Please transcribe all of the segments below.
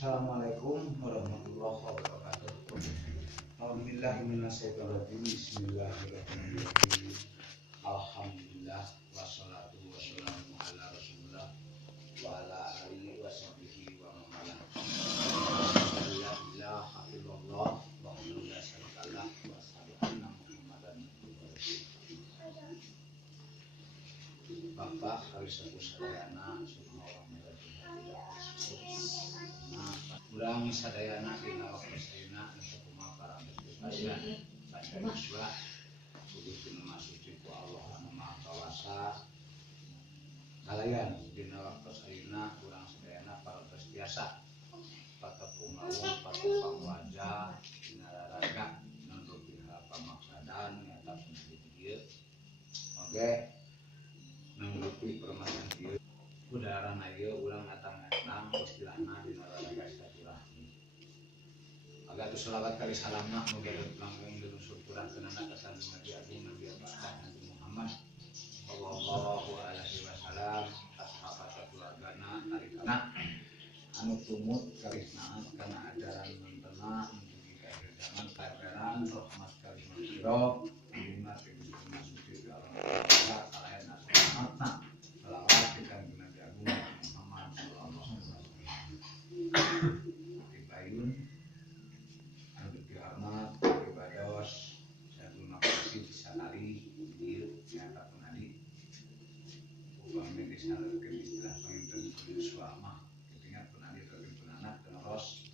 Assalamualaikum warahmatullahi wabarakatuh. Alhamdulillahirrahmanirrahim. Bismillahirrahmanirrahim. Alhamdulillah wassalatu wassalamu ala rasulullah wa ala alihi wa sahbihi wa man wala. La ilaha illallah wahdahu la syarikalah wa asyhadu anna Muhammadan abduhu wa rasuluh. Bapak harus sadayana urang sadayana dina wakasina untuk kumaha kalian panjang iswa kudu dina masuci ku Allah anu Maha Kawasa kalian dina wakasina urang sadayana parantos biasa patepung lamun patepung wajah dina raraga nanggo piha pamaksadan nyata penting ieu oge nanggo pi permasalahan ieu udarana ieu urang ngatang-ngatang istilahna dina raraga agak selawat kali salamna muga langgeng jeung syukuran anak kesan Nabi Agung Nabi Nabi Muhammad sallallahu alaihi wasallam ashabat keluargana tarikana anu tumut karisnaan kana ajaran mentena mugi kahir zaman kajaran rahmat kalimah sira lima kehidupan suci Allah kalayan asmatna selawat kita Nabi Agung Nabi Muhammad sallallahu alaihi wasallam dibayun ibados satu makasih sekali di nyata penadi upami disalurkeun istilah panginten suama ketingat penadi terkait anak terus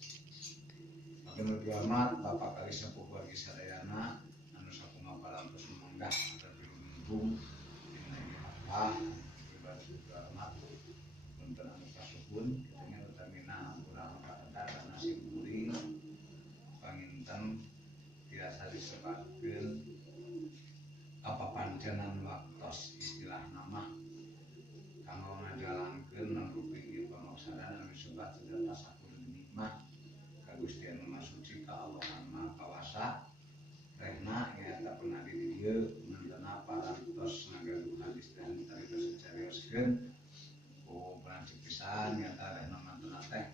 makin lebih hormat Bapak kali sepuh wargi sadayana anu sakumaha parantos menggah tapi minggu dina ibadah ibadah hormat punten anu kasuhun ketingat utamina urang karendah nasi kuring panginten biasa disebutkan apa pancenan waktos istilah nama kanggo ngajalankeun nangrupi pamaksadan anu sebat sudah tasakur nikmat ka Gusti anu Maha Suci ka Allah Maha Kawasa rehna nyata penadi di dieu mantena parantos ngagaduhan istilah tadi tercarioskeun ku pelancik pisan nyata rehna mantena teh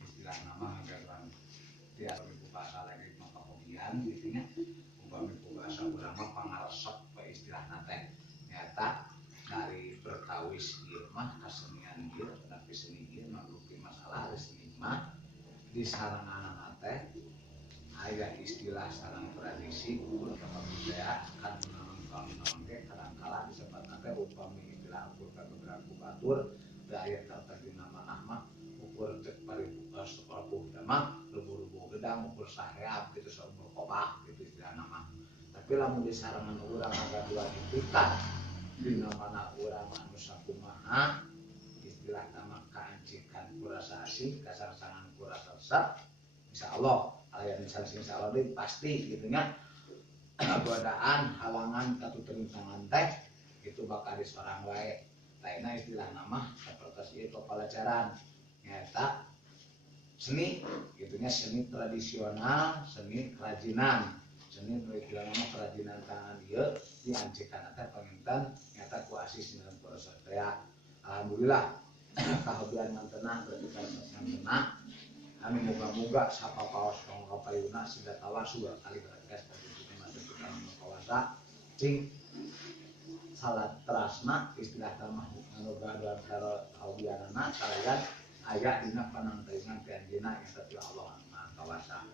istilah nama ngagaduhan dia bahasa lagi gitu nya upami ku bahasa urang mah pangaresep we istilahna teh nyata dari bertawis ieu mah kasenian ieu tapi seni ieu mangrupi masalah seni mah di saranganna teh aya istilah sareng tradisi ukur kebudayaan naon ge kadangkala disebutna teh upami istilah ukur kagebraku batur da aya terterdina manah mah ukur cek paripuka sepapuh mah rubuh-rubuh gedang ukur saheab gitu saumur kobak gitu istilah nama tapi lamun disarangan urang agak dua dipikat dina mana urang anu sakumaha istilah nama kaancikan kurasa asih kasarsangan kurasa resep insyaallah aya insyaallah deui pasti gitu nya godaan halangan katuturintangan teh itu bakal disorang wae lainna istilah nama sapertos ieu pelajaran nyata seni gitunya seni tradisional seni kerajinan seni tradisional kerajinan tangan dia diancikan teh panginten nyata ku asis dalam proses teh alhamdulillah kahobian mantena berarti mantena anu moga-moga sapapaos kang kapayuna siga tawasul kali berkas pasti masuk ke dalam kawasa cing salat terasna istilah tamah anu gadar karo kahobianana kalian aya dina panangteuingan pianjeunna yang satu Allah Maha Kawasa.